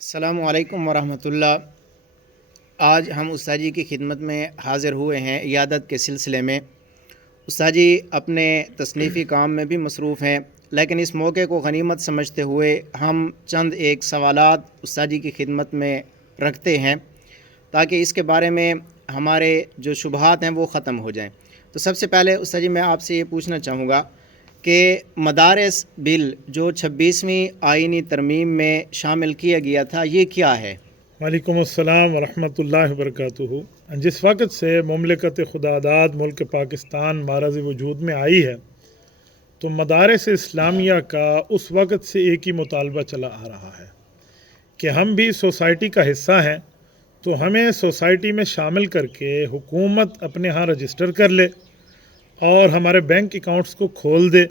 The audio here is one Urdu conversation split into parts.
السلام علیکم ورحمۃ اللہ۔ آج ہم استاد جی کی خدمت میں حاضر ہوئے ہیں عیادت کے سلسلے میں۔ استاد جی اپنے تصنیفی کام میں بھی مصروف ہیں، لیکن اس موقع کو غنیمت سمجھتے ہوئے ہم چند ایک سوالات استاد جی کی خدمت میں رکھتے ہیں تاکہ اس کے بارے میں ہمارے جو شبہات ہیں وہ ختم ہو جائیں۔ تو سب سے پہلے استاد جی میں آپ سے یہ پوچھنا چاہوں گا کہ مدارس بل جو 26ویں آئینی ترمیم میں شامل کیا گیا تھا یہ کیا ہے؟ وعلیکم السلام ورحمۃ اللہ وبرکاتہ۔ جس وقت سے مملکت خداداد ملک پاکستان معرض وجود میں آئی ہے تو مدارس اسلامیہ کا اس وقت سے ایک ہی مطالبہ چلا آ رہا ہے کہ ہم بھی سوسائٹی کا حصہ ہیں، تو ہمیں سوسائٹی میں شامل کر کے حکومت اپنے ہاں رجسٹر کر لے اور ہمارے بینک اکاؤنٹس کو کھول دے،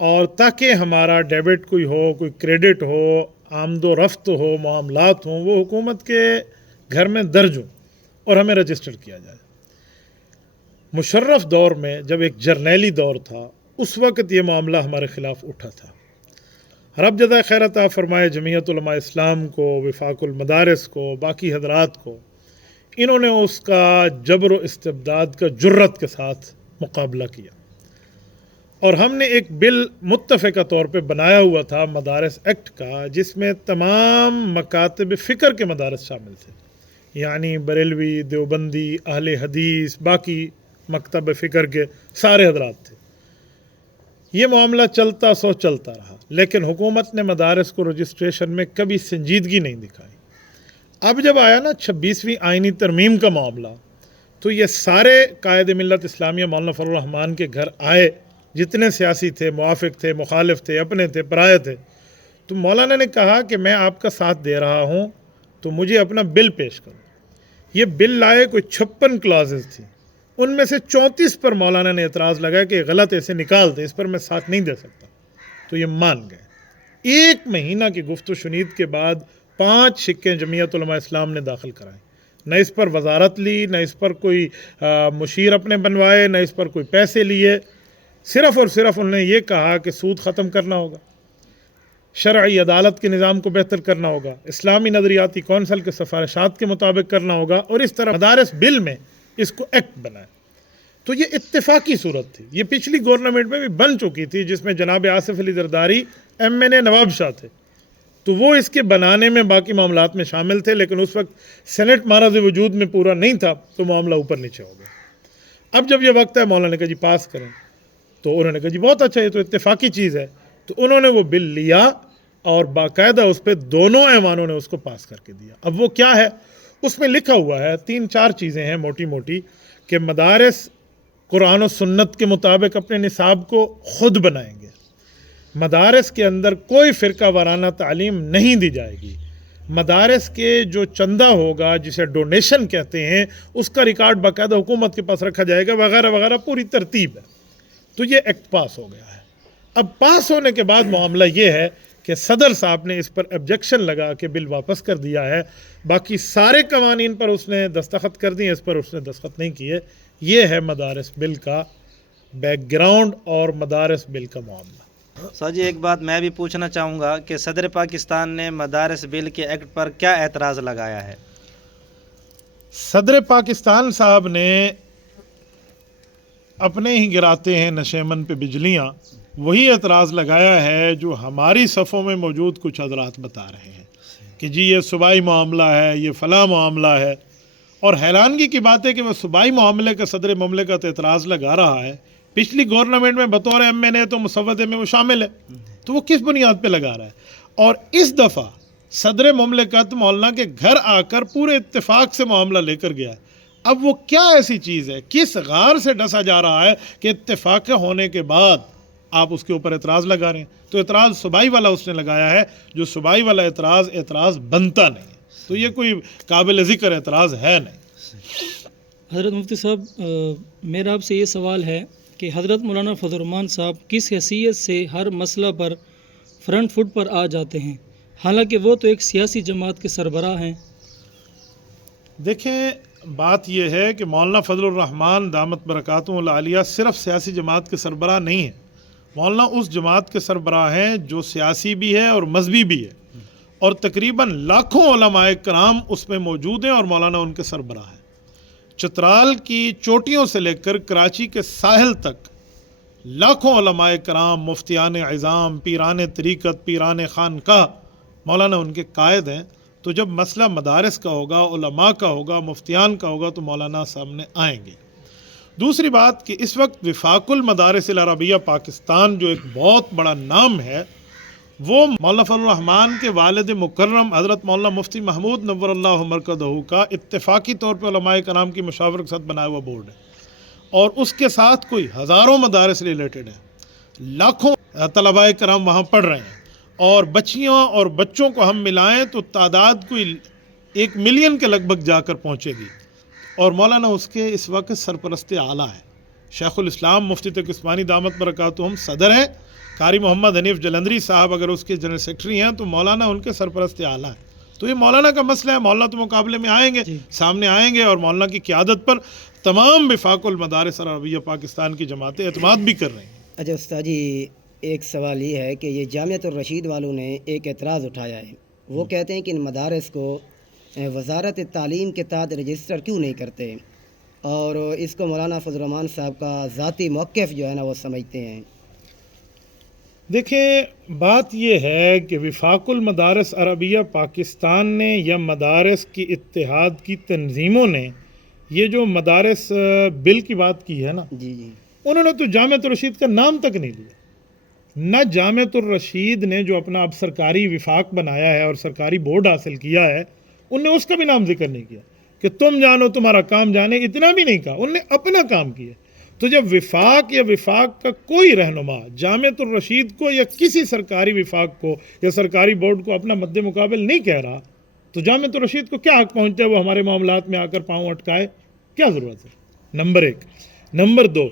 اور تاکہ ہمارا ڈیبٹ کوئی ہو، کوئی کریڈٹ ہو، آمد و رفت ہو، معاملات ہوں، وہ حکومت کے گھر میں درج ہوں اور ہمیں رجسٹر کیا جائے۔ مشرف دور میں جب ایک جرنیلی دور تھا اس وقت یہ معاملہ ہمارے خلاف اٹھا تھا۔ رب جزائے خیر عطا فرمائے جمعیت علماء اسلام کو، وفاق المدارس کو، باقی حضرات کو، انہوں نے اس کا جبر و استبداد کا جرت کے ساتھ مقابلہ کیا، اور ہم نے ایک بل متفقہ طور پہ بنایا ہوا تھا مدارس ایکٹ کا، جس میں تمام مکاتب فکر کے مدارس شامل تھے، یعنی بریلوی، دیوبندی، اہل حدیث، باقی مکتب فکر کے سارے حضرات تھے۔ یہ معاملہ چلتا رہا، لیکن حکومت نے مدارس کو رجسٹریشن میں کبھی سنجیدگی نہیں دکھائی۔ اب جب آیا نا 26ویں آئینی ترمیم کا معاملہ، تو یہ سارے قائد ملت اسلامیہ مولانا فضل الرحمان کے گھر آئے، جتنے سیاسی تھے، موافق تھے، مخالف تھے، اپنے تھے، پرائے تھے۔ تو مولانا نے کہا کہ میں آپ کا ساتھ دے رہا ہوں تو مجھے اپنا بل پیش کرو۔ یہ بل لائے، کوئی 56 کلازز تھی، ان میں سے 34 پر مولانا نے اعتراض لگایا کہ غلط ایسے نکال دیں، اس پر میں ساتھ نہیں دے سکتا، تو یہ مان گئے۔ 1 مہینہ کی گفت و شنید کے بعد 5 سکے جمعیت علماء اسلام نے داخل کرائے، نہ اس پر وزارت لی، نہ اس پر کوئی مشیر اپنے بنوائے، نہ اس پر کوئی پیسے لیے، صرف اور صرف انہوں نے یہ کہا کہ سود ختم کرنا ہوگا، شرعی عدالت کے نظام کو بہتر کرنا ہوگا، اسلامی نظریاتی کونسل کے سفارشات کے مطابق کرنا ہوگا، اور اس طرح مدارس بل میں اس کو ایکٹ بنائے۔ تو یہ اتفاقی صورت تھی، یہ پچھلی گورنمنٹ میں بھی بن چکی تھی، جس میں جناب آصف علی زرداری MNA نواب شاہ تھے، تو وہ اس کے بنانے میں باقی معاملات میں شامل تھے، لیکن اس وقت سینٹ معرض وجود میں پورا نہیں تھا، تو معاملہ اوپر نیچے ہو گیا۔ اب جب یہ وقت ہے، مولانا نے کہا جی پاس کریں، تو انہوں نے کہا جی بہت اچھا، یہ تو اتفاقی چیز ہے، تو انہوں نے وہ بل لیا اور باقاعدہ اس پہ دونوں ایوانوں نے اس کو پاس کر کے دیا۔ اب وہ کیا ہے، اس میں لکھا ہوا ہے 3-4 چیزیں ہیں موٹی موٹی، کہ مدارس قرآن و سنت کے مطابق اپنے نصاب کو خود بنائیں گے، مدارس کے اندر کوئی فرقہ وارانہ تعلیم نہیں دی جائے گی، مدارس کے جو چندہ ہوگا جسے ڈونیشن کہتے ہیں اس کا ریکارڈ باقاعدہ حکومت کے پاس رکھا جائے گا، وغیرہ وغیرہ پوری ترتیب ہے۔ تو یہ ایکٹ پاس ہو گیا ہے۔ اب پاس ہونے کے بعد معاملہ یہ ہے کہ صدر صاحب نے اس پر آبجیکشن لگا کے بل واپس کر دیا ہے، باقی سارے قوانین پر اس نے دستخط کر دیے، اس پر اس نے دستخط نہیں کیے۔ یہ ہے مدارس بل کا بیک گراؤنڈ اور مدارس بل کا معاملہ۔ سر جی ایک بات میں بھی پوچھنا چاہوں گا کہ صدر پاکستان نے مدارس بل کے ایکٹ پر کیا اعتراض لگایا ہے؟ صدر پاکستان صاحب نے اپنے ہی گراتے ہیں نشیمن پہ بجلیاں، وہی اعتراض لگایا ہے جو ہماری صفوں میں موجود کچھ حضرات بتا رہے ہیں کہ جی یہ صوبائی معاملہ ہے، یہ فلاں معاملہ ہے، اور حیرانگی کی بات ہے کہ وہ صوبائی معاملے کا صدر مملکت اعتراض لگا رہا ہے، پچھلی گورنمنٹ میں بطور MNA تو مسودے میں وہ شامل ہے، تو وہ کس بنیاد پہ لگا رہا ہے؟ اور اس دفعہ صدر مملکت مولانا کے گھر آ کر پورے اتفاق سے معاملہ لے کر گیا ہے۔ اب وہ کیا ایسی چیز ہے، کس غار سے ڈسا جا رہا ہے کہ اتفاق ہونے کے بعد آپ اس کے اوپر اعتراض لگا رہے ہیں؟ تو اعتراض صوبائی والا اس نے لگایا ہے، جو صوبائی والا اعتراض بنتا نہیں، تو یہ کوئی قابل ذکر اعتراض ہے نہیں۔ حضرت مفتی صاحب، میرا آپ سے یہ سوال ہے کہ حضرت مولانا فضل الرحمان صاحب کس حیثیت سے ہر مسئلہ پر فرنٹ فٹ پر آ جاتے ہیں، حالانکہ وہ تو ایک سیاسی جماعت کے سربراہ ہیں؟ دیکھیں، بات یہ ہے کہ مولانا فضل الرحمان دامت برکاتہ العالیہ صرف سیاسی جماعت کے سربراہ نہیں ہیں، مولانا اس جماعت کے سربراہ ہیں جو سیاسی بھی ہے اور مذہبی بھی ہے، اور تقریباً لاکھوں علماء کرام اس میں موجود ہیں اور مولانا ان کے سربراہ ہیں۔ چترال کی چوٹیوں سے لے کر کراچی کے ساحل تک لاکھوں علماء کرام، مفتیان عظام، پیران طریقت، پیران خانقاہ، مولانا ان کے قائد ہیں۔ تو جب مسئلہ مدارس کا ہوگا، علماء کا ہوگا، مفتیان کا ہوگا تو مولانا سامنے آئیں گے۔ دوسری بات کہ اس وقت وفاق المدارس العربیہ پاکستان جو ایک بہت بڑا نام ہے، وہ مولانا فضل الرحمان کے والد مکرم حضرت مولانا مفتی محمود نور اللہ مرکزہ کا اتفاقی طور پہ علماء کرام کی مشاورت کے ساتھ بنایا ہوا بورڈ ہے، اور اس کے ساتھ کوئی ہزاروں مدارس ریلیٹڈ ہیں، لاکھوں طلباء کرام وہاں پڑھ رہے ہیں، اور بچیاں اور بچوں کو ہم ملائیں تو تعداد کوئی 1 ملین کے لگ بھگ جا کر پہنچے گی، اور مولانا اس کے اس وقت سرپرست اعلیٰ ہے۔ شیخ الاسلام مفتی تقی عثمانی دامت برکاتہم صدر ہیں، قاری محمد حنیف جلندری صاحب اگر اس کے جنرل سیکرٹری ہیں تو مولانا ان کے سرپرست اعلیٰ ہیں۔ تو یہ مولانا کا مسئلہ ہے، مولانا تو مقابلے میں آئیں گے، سامنے آئیں گے، اور مولانا کی قیادت پر تمام وفاق المدارس عربیہ پاکستان کی جماعتیں اعتماد بھی کر رہے ہیں۔ اچھا استاد جی، ایک سوال یہ ہے کہ یہ جامعۃ الرشید والوں نے ایک اعتراض اٹھایا ہے، وہ کہتے ہیں کہ ان مدارس کو وزارت تعلیم کے تحت رجسٹر کیوں نہیں کرتے، اور اس کو مولانا فضل الرحمان صاحب کا ذاتی موقف جو ہے نا وہ سمجھتے ہیں۔ دیکھیں، بات یہ ہے کہ وفاق المدارس عربیہ پاکستان نے یا مدارس کی اتحاد کی تنظیموں نے یہ جو مدارس بل کی بات کی ہے نا، جی جی، انہوں نے تو جامعۃ الرشید کا نام تک نہیں لیا۔ نہ جامعۃ الرشید نے جو اپنا اب سرکاری وفاق بنایا ہے اور سرکاری بورڈ حاصل کیا ہے، ان نے اس کا بھی نام ذکر نہیں کیا کہ تم جانو تمہارا کام جانے، اتنا بھی نہیں کہا، ان نے اپنا کام کیا۔ تو جب وفاق یا وفاق کا کوئی رہنما جامعۃ الرشید کو یا کسی سرکاری وفاق کو یا سرکاری بورڈ کو اپنا مد مقابل نہیں کہہ رہا، تو جامعۃ الرشید کو کیا حق پہنچتا ہے وہ ہمارے معاملات میں آ کر پاؤں اٹکائے؟ کیا ضرورت ہے؟ نمبر 1۔ نمبر 2،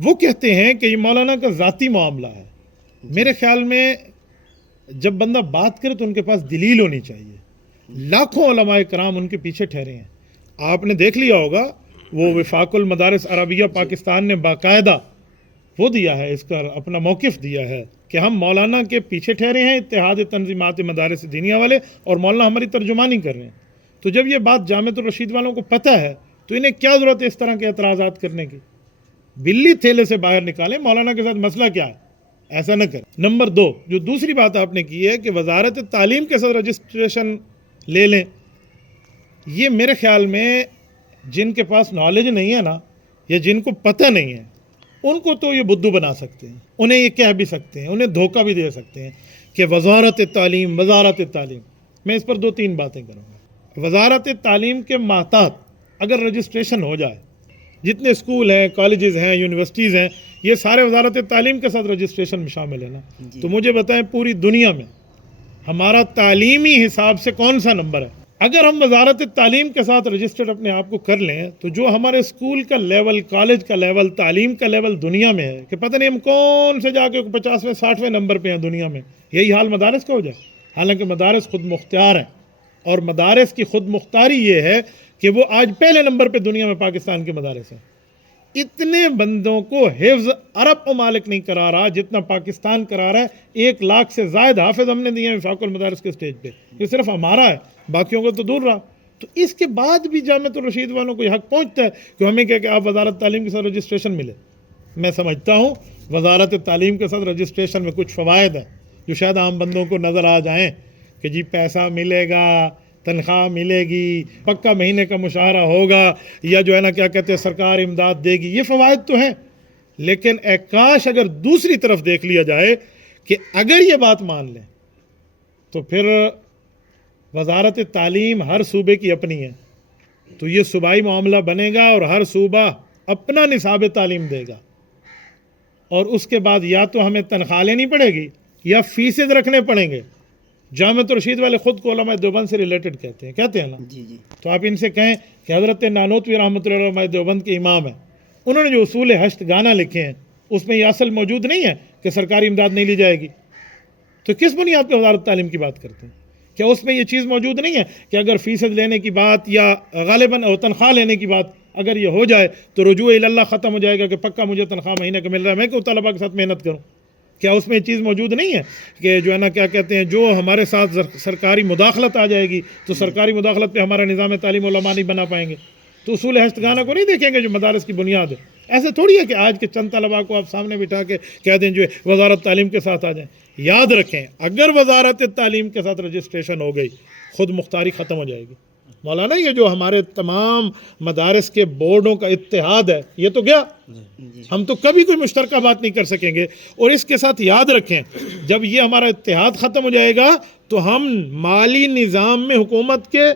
وہ کہتے ہیں کہ یہ مولانا کا ذاتی معاملہ ہے۔ میرے خیال میں جب بندہ بات کرے تو ان کے پاس دلیل ہونی چاہیے۔ لاکھوں علماء کرام ان کے پیچھے ٹھہرے ہیں۔ آپ نے دیکھ لیا ہوگا وہ وفاق المدارس عربیہ پاکستان نے باقاعدہ وہ دیا ہے، اس کا اپنا موقف دیا ہے کہ ہم مولانا کے پیچھے ٹھہرے ہیں، اتحاد تنظیمات مدارس دینیہ والے، اور مولانا ہماری ترجمانی کر رہے ہیں۔ تو جب یہ بات جامعۃ الرشید والوں کو پتہ ہے تو انہیں کیا ضرورت ہے اس طرح کے اعتراضات کرنے کی؟ بلی تھیلے سے باہر نکالیں، مولانا کے ساتھ مسئلہ کیا ہے، ایسا نہ کریں۔ نمبر 2، جو دوسری بات آپ نے کی ہے کہ وزارت تعلیم کے ساتھ رجسٹریشن لے لیں، یہ میرے خیال میں جن کے پاس نالج نہیں ہے نا، یا جن کو پتہ نہیں ہے، ان کو تو یہ بدھو بنا سکتے ہیں، انہیں یہ کہہ بھی سکتے ہیں، انہیں دھوکہ بھی دے سکتے ہیں کہ وزارت تعلیم، وزارت تعلیم۔ میں اس پر 2-3 باتیں کروں گا۔ وزارت تعلیم کے ماتحت اگر رجسٹریشن ہو جائے، جتنے اسکول ہیں، کالجز ہیں، یونیورسٹیز ہیں، یہ سارے وزارت تعلیم کے ساتھ رجسٹریشن میں شامل ہیں نا، تو مجھے بتائیں پوری دنیا میں ہمارا تعلیمی حساب سے کون سا نمبر ہے؟ اگر ہم وزارت تعلیم کے ساتھ رجسٹرڈ اپنے آپ کو کر لیں تو جو ہمارے اسکول کا لیول، کالج کا لیول، تعلیم کا لیول دنیا میں ہے کہ پتہ نہیں ہم کون سے جا کے 50ویں 60ویں نمبر پہ ہیں دنیا میں، یہی حال مدارس کا ہو جائے۔ حالانکہ مدارس خود مختار ہیں، اور مدارس کی خود مختاری یہ ہے کہ وہ آج پہلے نمبر پہ دنیا میں پاکستان کے مدارس ہیں۔ اتنے بندوں کو حفظ عرب ممالک نہیں کرا رہا جتنا پاکستان کرا رہا ہے۔ 1 لاکھ سے زائد حافظ ہم نے دیے ہیں وفاق المدارس کے سٹیج پہ، یہ صرف ہمارا ہے، باقیوں کو تو دور رہا۔ تو اس کے بعد بھی جامعۃ الرشید والوں کو یہ حق پہنچتا ہے کہ ہمیں کہہ کہ آپ وزارت تعلیم کے ساتھ رجسٹریشن ملے۔ میں سمجھتا ہوں وزارت تعلیم کے ساتھ رجسٹریشن میں کچھ فوائد ہیں جو شاید عام بندوں کو نظر آ جائیں کہ جی پیسہ ملے گا، تنخواہ ملے گی، پکا مہینے کا مشاہرہ ہوگا، یا جو ہے نا کیا کہتے ہیں سرکار امداد دے گی، یہ فوائد تو ہیں۔ لیکن کاش اگر دوسری طرف دیکھ لیا جائے کہ اگر یہ بات مان لیں تو پھر وزارت تعلیم ہر صوبے کی اپنی ہے، تو یہ صوبائی معاملہ بنے گا اور ہر صوبہ اپنا نصاب تعلیم دے گا، اور اس کے بعد یا تو ہمیں تنخواہ لینی پڑے گی یا فیسز رکھنے پڑیں گے۔ جامعۃ الرشید والے خود کو علماء دیوبند سے ریلیٹڈ کہتے ہیں نا، جی جی، تو آپ ان سے کہیں کہ حضرت نانوتوی رحمۃ اللہ علماء دیوبند کے امام ہیں، انہوں نے جو اصول 8 گانا لکھے ہیں اس میں یہ اصل موجود نہیں ہے کہ سرکاری امداد نہیں لی جائے گی، تو کس بنیاد پہ وزارت تعلیم کی بات کرتے ہیں؟ کیا اس میں یہ چیز موجود نہیں ہے کہ اگر فیصد لینے کی بات یا غالباً تنخواہ لینے کی بات اگر یہ ہو جائے تو رجوع اللہ ختم ہو جائے گا کہ پکا مجھے تنخواہ مہینے کا مل رہا ہے، میں کیوں طلباء کے ساتھ محنت کروں؟ کیا اس میں یہ چیز موجود نہیں ہے کہ جو ہے نا کیا کہتے ہیں جو ہمارے ساتھ سرکاری مداخلت آ جائے گی تو سرکاری مداخلت پہ ہمارا نظام تعلیم علماء نہیں بنا پائیں گے، تو اصول ہشتگانہ کو نہیں دیکھیں گے جو مدارس کی بنیاد ہے. ایسے تھوڑی ہے کہ آج کے چند طلباء کو آپ سامنے بٹھا کے کہہ دیں جو وزارت تعلیم کے ساتھ آ جائیں. یاد رکھیں اگر وزارت تعلیم کے ساتھ رجسٹریشن ہو گئی خود مختاری ختم ہو جائے گی. مولانا یہ جو ہمارے تمام مدارس کے بورڈوں کا اتحاد ہے یہ تو گیا، ہم تو کبھی کوئی مشترکہ بات نہیں کر سکیں گے. اور اس کے ساتھ یاد رکھیں جب یہ ہمارا اتحاد ختم ہو جائے گا تو ہم مالی نظام میں حکومت کے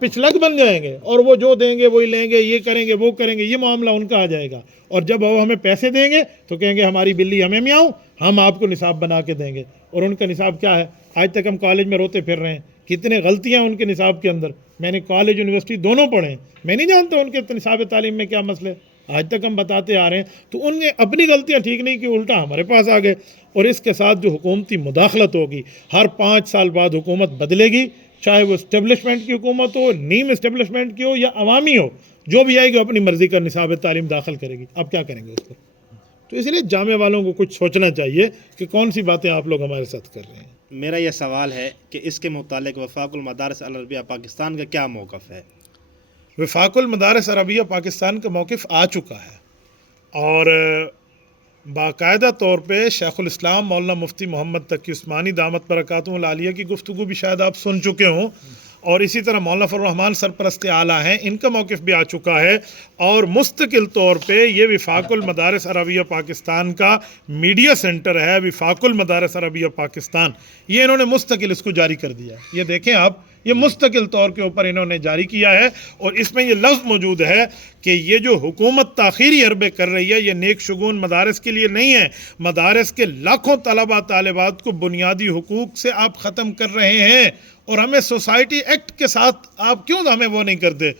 پچھلک بن جائیں گے، اور وہ جو دیں گے وہی لیں گے، یہ کریں گے وہ کریں گے، یہ معاملہ ان کا آ جائے گا. اور جب وہ ہمیں پیسے دیں گے تو کہیں گے ہماری بلی ہمیں میاؤں، ہم آپ کو نصاب بنا کے دیں گے. اور ان کا نصاب کیا ہے؟ آج تک ہم کالج میں روتے پھر رہے ہیں کتنے غلطیاں ان کے نصاب کے اندر. میں نے کالج یونیورسٹی دونوں پڑھے ہیں، میں نہیں جانتا ان کے نصاب تعلیم میں کیا مسئلے، آج تک ہم بتاتے آ رہے ہیں. تو ان نے اپنی غلطیاں ٹھیک نہیں کی، الٹا ہمارے پاس آ گئے. اور اس کے ساتھ جو حکومتی مداخلت ہوگی، ہر 5 سال بعد حکومت بدلے گی، چاہے وہ اسٹیبلشمنٹ کی حکومت ہو، نیم اسٹیبلشمنٹ کی ہو یا عوامی ہو، جو بھی آئے گی اپنی مرضی کا نصاب تعلیم داخل کرے گی. اب کیا کریں گے اس پر؟ تو اس لیے جامعہ والوں کو کچھ سوچنا چاہیے کہ کون سی باتیں آپ لوگ ہمارے ساتھ کر رہے ہیں. میرا یہ سوال ہے کہ اس کے متعلق وفاق المدارس العربیہ پاکستان کا کیا موقف ہے؟ وفاق المدارس عربیہ پاکستان کا موقف آ چکا ہے، اور باقاعدہ طور پہ شیخ الاسلام مولانا مفتی محمد تقی عثمانی دامت برکاتہم العالیہ کی گفتگو بھی شاید آپ سن چکے ہوں، اور اسی طرح مولانا فضل الرحمان سرپرست اعلیٰ ہیں، ان کا موقف بھی آ چکا ہے. اور مستقل طور پہ یہ وفاق المدارس عربیہ پاکستان کا میڈیا سینٹر ہے، وفاق المدارس عربیہ پاکستان، یہ انہوں نے مستقل اس کو جاری کر دیا ہے. یہ دیکھیں آپ، یہ مستقل طور کے اوپر انہوں نے جاری کیا ہے، اور اس میں یہ لفظ موجود ہے کہ یہ جو حکومت تاخیری حربے کر رہی ہے یہ نیک شگون مدارس کے لیے نہیں ہے. مدارس کے لاکھوں طلباء طالبات کو بنیادی حقوق سے آپ ختم کر رہے ہیں، اور ہمیں سوسائٹی ایکٹ کے ساتھ آپ کیوں ہمیں وہ نہیں کرتے،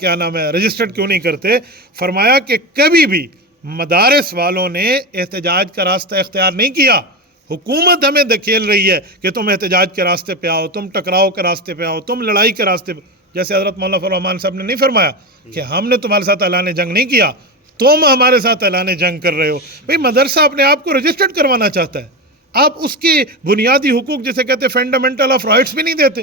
کیا نام ہے، رجسٹرڈ کیوں نہیں کرتے؟ فرمایا کہ کبھی بھی مدارس والوں نے احتجاج کا راستہ اختیار نہیں کیا. حکومت ہمیں دھکیل رہی ہے کہ تم احتجاج کے راستے پہ آؤ، تم ٹکراؤ کے راستے پہ آؤ، تم لڑائی کے راستے پہ. جیسے حضرت مولانا فضل الرحمان صاحب نے نہیں فرمایا کہ ہم نے تمہارے ساتھ اعلان جنگ نہیں کیا، تم ہمارے ساتھ اعلان جنگ کر رہے ہو. بھئی مدرسہ اپنے آپ کو رجسٹرڈ کروانا چاہتا ہے، آپ اس کی بنیادی حقوق جسے کہتے ہیں فنڈامنٹل آف رائٹس بھی نہیں دیتے.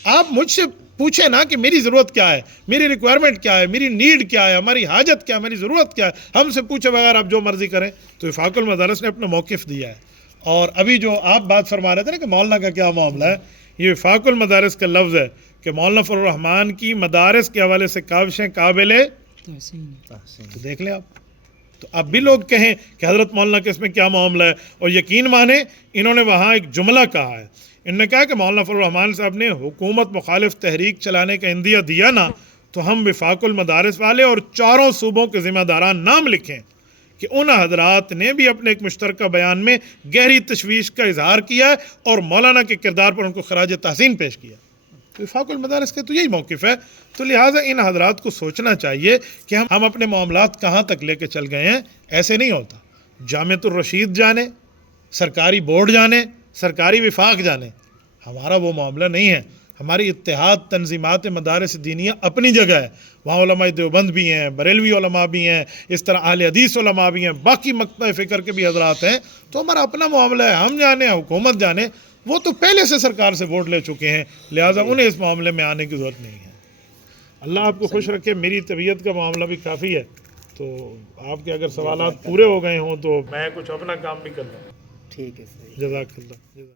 آپ مجھ سے پوچھیں نا کہ میری ضرورت کیا ہے، میری ریکوائرمنٹ کیا ہے، میری نیڈ کیا ہے، ہماری حاجت کیا ہے، میری ضرورت کیا ہے. ہم سے پوچھے بغیر آپ جو مرضی کریں. تو وفاق المدارس نے اپنا موقف دیا ہے. اور ابھی جو آپ بات فرما رہے تھے نا کہ مولانا کا کیا معاملہ ہے، یہ وفاق المدارس کا لفظ ہے کہ مولانا فضل الرحمان کی مدارس کے حوالے سے کاوشیں قابل تو دیکھ لیں آپ. تو اب بھی لوگ کہیں کہ حضرت مولانا کے اس میں کیا معاملہ ہے، اور یقین مانیں انہوں نے وہاں ایک جملہ کہا ہے. انہوں نے کہا کہ مولانا فضل الرحمان صاحب نے حکومت مخالف تحریک چلانے کا عندیہ دیا نا، تو ہم وفاق المدارس والے اور 4 صوبوں کے ذمہ داران نام لکھیں کہ ان حضرات نے بھی اپنے ایک مشترکہ بیان میں گہری تشویش کا اظہار کیا ہے اور مولانا کے کردار پر ان کو خراج تحسین پیش کیا. وفاق المدارس کا تو یہی موقف ہے. تو لہٰذا ان حضرات کو سوچنا چاہیے کہ ہم اپنے معاملات کہاں تک لے کے چل گئے ہیں. ایسے نہیں ہوتا. جامعۃ الرشید جانے، سرکاری بورڈ جانے، سرکاری وفاق جانے، ہمارا وہ معاملہ نہیں ہے. ہماری اتحاد تنظیمات مدارس دینیہ اپنی جگہ ہے، وہاں علماء دیوبند بھی ہیں، بریلوی علماء بھی ہیں، اس طرح اہل حدیث علماء بھی ہیں، باقی مکتبہ فکر کے بھی حضرات ہیں. تو ہمارا اپنا معاملہ ہے، ہم جانے، حکومت جانے. وہ تو پہلے سے سرکار سے ووٹ لے چکے ہیں، لہٰذا انہیں اس معاملے میں آنے کی ضرورت نہیں ہے. اللہ آپ کو خوش رکھے. میری طبیعت کا معاملہ بھی کافی ہے، تو آپ کے اگر سوالات پورے ہو گئے ہوں تو میں کچھ اپنا کام بھی کر لوں. ٹھیک ہے. جزاک اللہ.